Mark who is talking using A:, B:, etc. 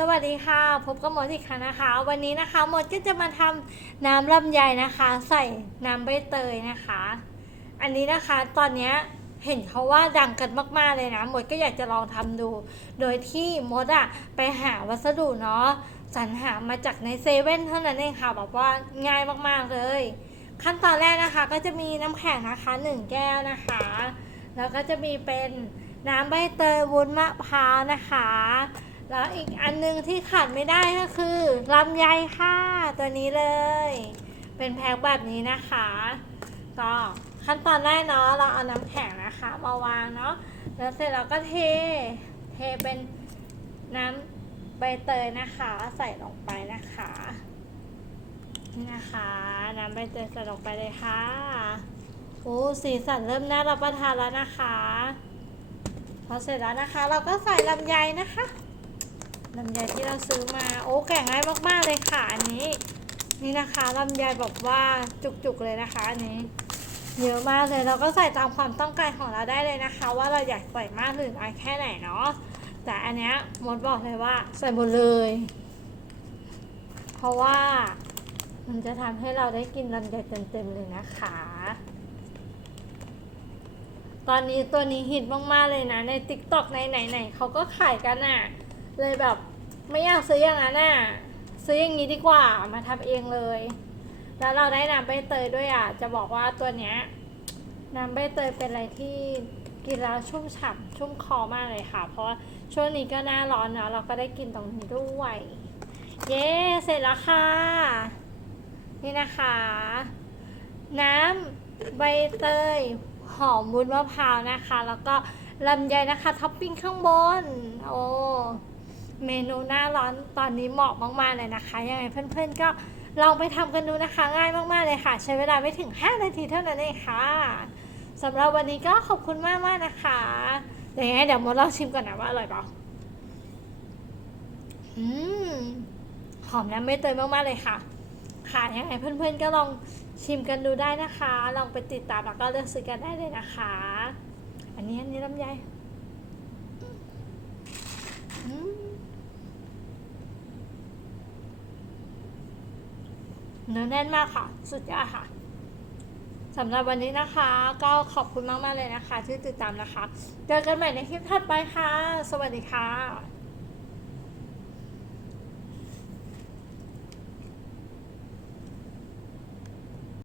A: สวัสดีค่ะ พบกับหมดอีกครั้งนะคะ วันนี้นะคะหมดก็จะมาทำน้ำลำไยนะคะ ใส่น้ำใบเตยนะคะ อันนี้นะคะตอนเนี้ยเห็นเขาว่าดังกันมากๆเลยนะหมดก็อยากจะลองทำดู โดยที่มดอะไปหาวัสดุเนาะสรรหามาจากในเซเว่นเท่านั้นเองค่ะแบบว่าง่ายมากๆเลย ขั้นตอนแรกนะคะก็จะมีน้ำแข็งนะคะหนึ่งแก้วนะคะ แล้วก็จะมีเป็นน้ำใบเตยวุ้นมะพร้าวนะคะ แล้วอีกอันนึงที่ขาดไม่ได้ก็คือลำไยค่ะตัวนี้เลย เป็นแพ็คแบบนี้นะคะ ก็ขั้นตอนแรกเนาะเราเอาน้ำแข็งนะคะมาวางเนาะแล้วเสร็จเราก็เทเทเป็นน้ำใบเตยนะคะ ใส่ลงไปนะคะนี่นะคะน้ำใบเตยใส่ลงไปเลยค่ะโอ้สีสันเริ่มน่ารับประทานแล้วนะคะพอเสร็จแล้วนะคะ เราก็ใส่ลำไยนะคะ ลำไยที่เราซื้อมา โอ้แกะง่ายมากๆเลยค่ะอันนี้ นี่นะคะลำไยแบบว่าจุกๆเลยนะคะอันนี้ เยอะมากเลยเราก็ใส่ตามความต้องการของเราได้เลยนะคะ ว่าเราอยากใส่มากหรือน้อยแค่ไหนเนาะแต่อันเนี้ยมดบอกเลยว่าใส่หมดเลย เพราะว่ามันจะทำให้เราได้กินลำไยเต็มๆเลยนะคะ ตอนนี้ตัวนี้ฮิตมากๆเลยนะ ใน t ิ k t o k ในไหนๆเขาก็ขายกันอะ่ะ เลยแบบ ไม่อยากซื้ออย่างนั้นอะซื้ออย่างนี้ดีกว่ามาทำเองเลย แล้วเราได้น้ำใบเตยด้วยอะ จะบอกว่าตัวเนี้ยน้ำใบเตยเป็นอะไรที่กินแล้วชุ่มฉ่ำชุ่มคอมากเลยค่ะ เพราะว่าช่วงนี้ก็หน้าร้อนเนาะเราก็ได้กินตรงนี้ด้วย เย้เสร็จแล้วค่ะ นี่นะคะ น้ำใบเตยหอมวุ้นมะพร้าวนะคะ แล้วก็ลำไยนะคะท็อปปิ้งข้างบน โอ้ เมนูหน้าร้อนตอนนี้เหมาะมากๆเลยนะคะ ยังไงเพื่อนๆก็ลองไปทำกันดูนะคะ ง่ายมากๆเลยค่ะ ใช้เวลาไม่ถึง 5 นาทีเท่านั้นเองค่ะสำหรับวันนี้ก็ขอบคุณมากๆนะคะเดี๋ยวยังไงเดี๋ยวมดลองชิมก่อนนะว่าอร่อยเปล่าอืมหอมน้ำใบเตยมากๆเลยค่ะ ค่ะยังไงเพื่อนๆก็ลองชิมกันดูได้นะคะ ลองไปติดตามแล้วก็เลือกซื้อกันได้เลยนะคะ อันนี้อันนี้ลำไยอืม เนื้อแน่นมากค่ะ สุดยอดค่ะสำหรับวันนี้นะคะ ก็ขอบคุณมาก ๆ เลยนะคะ ที่ติดตามนะคะ เจอกันใหม่ในคลิปถัดไปค่ะ สวัสดีค่ะ